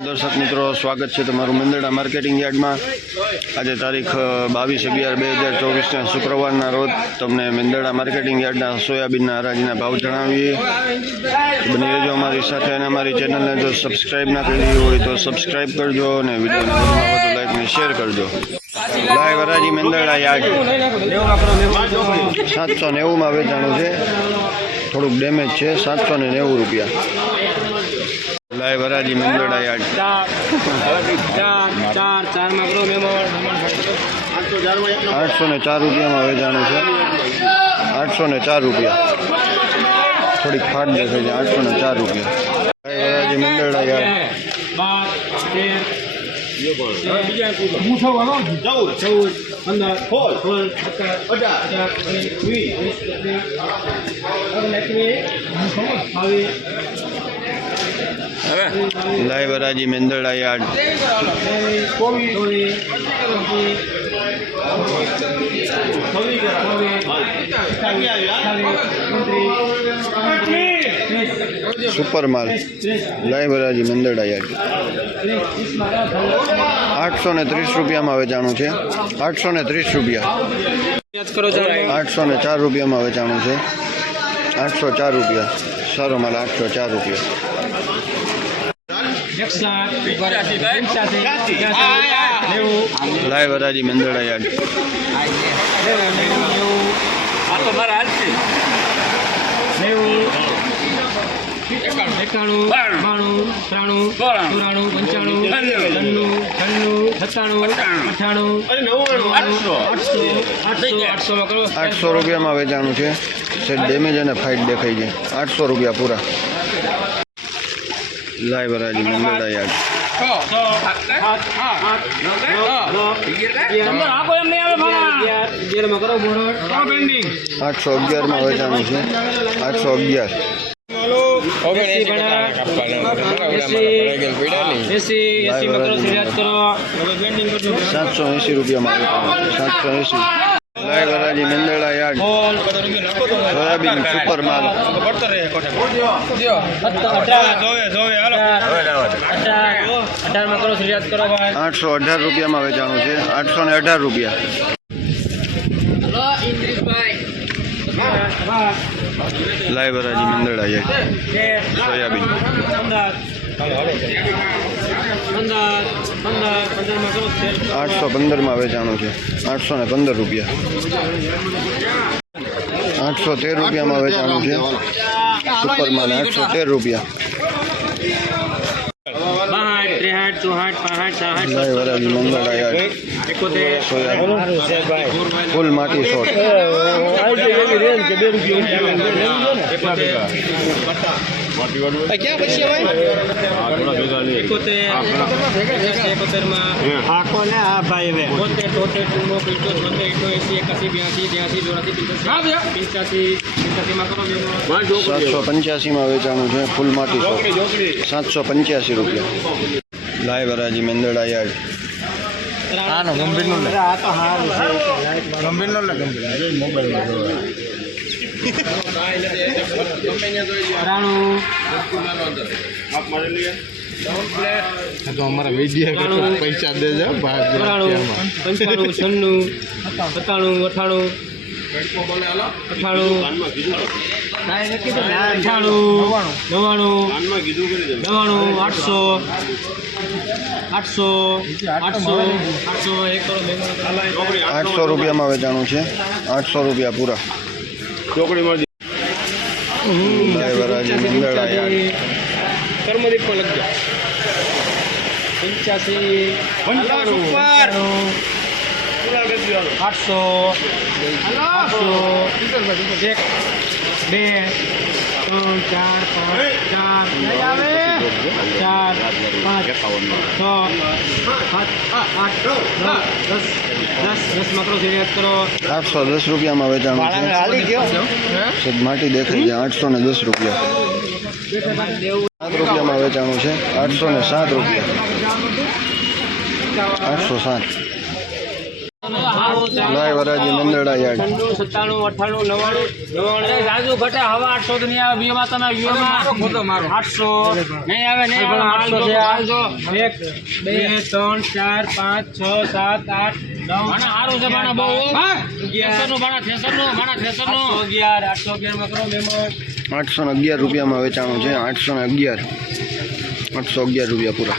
दर्शक मित्रों स्वागत है तमारू मेंदरडा मार्केटिंग यार्ड में। आज तारीख 22/11/2024 शुक्रवार रोज तमने मेंदरडा मार्केटिंग यार्ड सोयाबीन हराजी भाव जणावीए। बनी रहो अमारी साथे अने अमारी चेनल ने जो सब्सक्राइब ना करी हो तो सब्सक्राइब करजो और वीडियो ने लाइक ने शेर करजो। लाइव हराजी मेंदरडा यार्ड 790 में वेचाणु है, थोड़ुंक डेमेज है। 790 रुपया लाइव हराजी मेंदरडा यार्ड 804 रुपया में वेचाणु है। 804 रुपया थोड़ी फाट देखे 804 रुपया लाइव हराजी मेंदरडा यार्ड। लाइव हराजी मेंदरडा यार्ड सुपर माल लाइव हराजी मेंदरडा यार्ड 830 रुपया में वेचाणु है। 830 रुपया 804 रुपया में वेचाणु है। 804 रुपया सारो माल 804 रुपया लाइव हराजी मेंदरडा यार्ड 800 रुपया में वेचाणु है। डेमेज और फाइट देखाई है। 800 रुपया पूरा लाइव हराजी मेंदरडा यार्ड 811 में वेचाणु है। 811 780 रुपया में 780 लाइव हराजी मेंदरडा यार्ड सोयाबीन सुपर माल 818 रुपया में वेचाणु है। 818 रुपया लाइव हराजी मेंदरडा यार्ड सोयाबीन 815 में वेचाणु है। 815 रुपया 813 रुपया में वेचाणु है। सुपर माल 813 रुपया लाइव हराजी मेंदरडा यार्ड फूल माटी शॉट 785 में वेचाणु है। फूल माटी शॉट 785 रुपया लाइव हराजी मेंदरडा यार्ड तो हमारा मीडिया पैसा दे जाओ 95 96 97 98 800 रुपया में वेचाणु है। 800 रुपया पूरा लाइव हराजी मेंदरडा यार्ड 810 रुपया में वेचाणु है। माटी देखाई है। 810 रुपया 7 रुपया में वेचाणु है। 807 रुपया 807 લાઈવ હરાજી મેંદરડા યાર્ડ 97 98 99 રાજુ ઘટે હવા 800 તો નહીં આવે બીમાં તમે બીમાં 800 નહીં આવે નહીં આવે 800 1 2 3 4 5 6 7 8 9 માણા હારું છે માણા બહુ 11 નું માણા 63 નું 811 માં કરો મેમન 811 રૂપિયામાં વેચાણું છે. 811 રૂપિયા પૂરા.